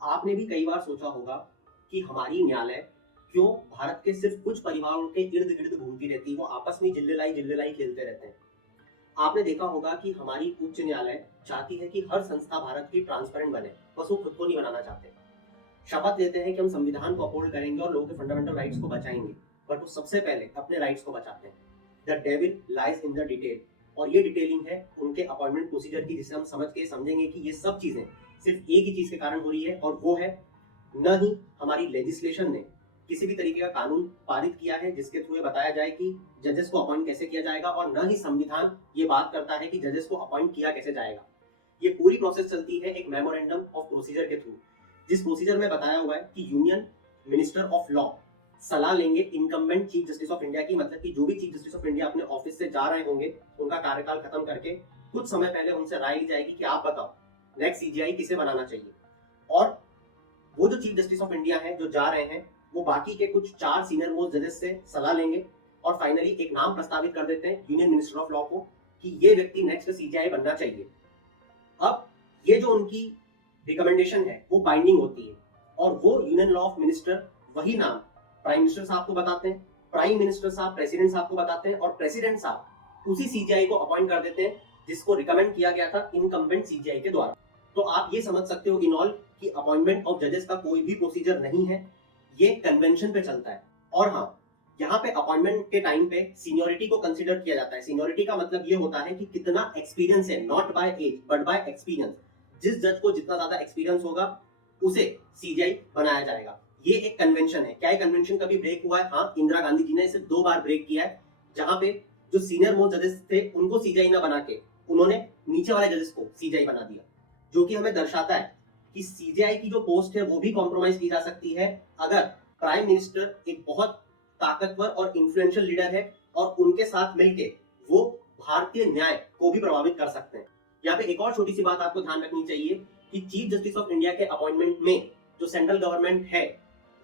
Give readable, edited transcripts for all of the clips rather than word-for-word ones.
आपने भी कई बार सोचा होगा कि हमारी न्यायालय क्यों भारत के सिर्फ कुछ परिवारों के इर्द गिर्द घूमती रहती है, वो आपस में जिल्ले लाई खेलते रहते हैं। आपने देखा होगा कि हमारी उच्च न्यायालय चाहती है कि हर संस्था भारत की ट्रांसपेरेंट बने, बस वो खुद को नहीं बनाना चाहते। शपथ लेते हैं कि हम संविधान को अपहोल्ड करेंगे और लोगों के फंडामेंटल राइट्स को बचाएंगे, बट वो सबसे पहले अपने राइट्स को बचाते हैं। The devil lies in the detail. और ये डिटेलिंग है उनके अपॉइंटमेंट प्रोसीजर की, जिसे हम समझ के समझेंगे कि ये सब चीजें सिर्फ एक ही चीज के कारण हो रही है, और वो है न ही हमारी लेजिस्लेशन ने किसी भी तरीके का कानून पारित किया है जिसके थ्रू ये बताया जाए कि जजेस को अपॉइंट कैसे किया जाएगा, और न ही संविधान ये बात करता है कि जजेस को अपॉइंट किया कैसे जाएगा। ये पूरी प्रोसेस चलती है एक मेमोरेंडम ऑफ प्रोसीजर के थ्रू, जिस प्रोसीजर में बताया हुआ है कि यूनियन मिनिस्टर ऑफ लॉ सलाह लेंगे incumbent chief justice of India की, मतलब कि जो भी चीफ जस्टिस ऑफ इंडिया अपने ऑफिस से जा रहे होंगे, उनका कार्यकाल खत्म करके कुछ समय पहले उनसे राय ली जाएगी कि आप बताओ नेक्स्ट सीजीआई किसे बनाना चाहिए। और वो जो चीफ जस्टिस ऑफ इंडिया है जो जा रहे हैं, वो बाकी के कुछ 4 सीनियर मोस्ट जजेस से सलाह लेंगे और फाइनली एक नाम प्रस्तावित कर देते हैं यूनियन मिनिस्टर ऑफ लॉ को कि ये व्यक्ति नेक्स्ट सीजीआई बनना चाहिए। अब ये जो उनकी रिकमेंडेशन है वो बाइंडिंग होती है, और वो यूनियन लॉ ऑफ मिनिस्टर वही नाम प्राइम मिनिस्टर साहब को बताते हैं, प्राइम मिनिस्टर साहब प्रेसिडेंट साहब को बताते हैं, और प्रेसिडेंट साहब उसी सीजीआई को अपॉइंट कर देते हैं जिसको रिकमेंड किया गया था इनकम्बेंट सीजीआई के द्वारा। तो आप ये समझ सकते हो इन ऑल कि अपॉइंटमेंट ऑफ जजेस का कोई भी प्रोसीजर नहीं है, ये कन्वेंशन पे चलता है। और हाँ, यहाँ पे अपॉइंटमेंट के टाइम पे सीनियोरिटी को कंसीडर किया जाता है। सीनियोरिटी का मतलब ये होता है कि कितना एक्सपीरियंस है, not by age but by experience. जिस जज को जितना ज्यादा एक्सपीरियंस होगा उसे सीजीआई बनाया जाएगा। ये एक कन्वेंशन है। क्या ये कन्वेंशन कभी ब्रेक हुआ है? हाँ, इंदिरा गांधी जी ने इसे 2 बार ब्रेक किया है, जहां पे जो सीनियर मोस्ट जजेस थे उनको सीजीआई ना बना के उन्होंने नीचे वाले जजेस को सीजीआई बना दिया, जो कि हमें दर्शाता है कि सीजीआई की जो पोस्ट है वो भी कॉम्प्रोमाइज की जा सकती है अगर प्राइम मिनिस्टर एक बहुत ताकतवर और इन्फ्लुएंशियल लीडर है और उनके साथ मिलके वो भारतीय न्याय को भी प्रभावित कर सकते हैं। यहाँ पे एक और छोटी सी बात आपको ध्यान रखनी चाहिए कि चीफ जस्टिस ऑफ इंडिया के अपॉइंटमेंट में जो सेंट्रल गवर्नमेंट है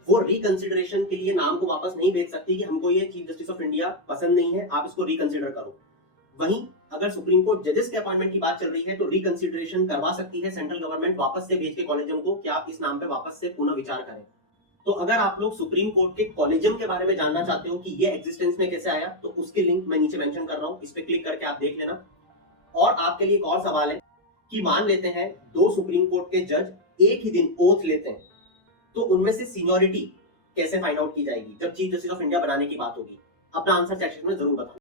वो रिकंसिडरेशन के लिए नाम को वापस नहीं भेज सकती कि हमको ये चीफ जस्टिस ऑफ इंडिया पसंद नहीं है, आप इसको रिकंसिडर करो। वहीं अगर सुप्रीम कोर्ट जजेस के अपॉइंटमेंट की बात चल रही है तो रिकंसिडरेशन करवा सकती है सेंट्रल गवर्नमेंट वापस से भेज के कॉलेजियम को कि आप इस नाम पे वापस से पुनः विचार करें। तो अगर आप लोग सुप्रीम कोर्ट के कॉलेजियम के बारे में जानना चाहते हो कि ये एग्जिस्टेंस में कैसे आया, तो उसके लिंक मैं नीचे मेंशन कर रहा हूँ, इस पे क्लिक करके आप देख लेना। और आपके लिए एक और सवाल है कि मान लेते हैं 2 सुप्रीम कोर्ट के जज एक ही दिन ओथ लेते हैं, तो उनमें से सीनियोरिटी कैसे फाइंड आउट की जाएगी जब चीफ जस्टिस ऑफ इंडिया बनाने की बात होगी? अपना आंसर सेक्शन में जरूर बताओ।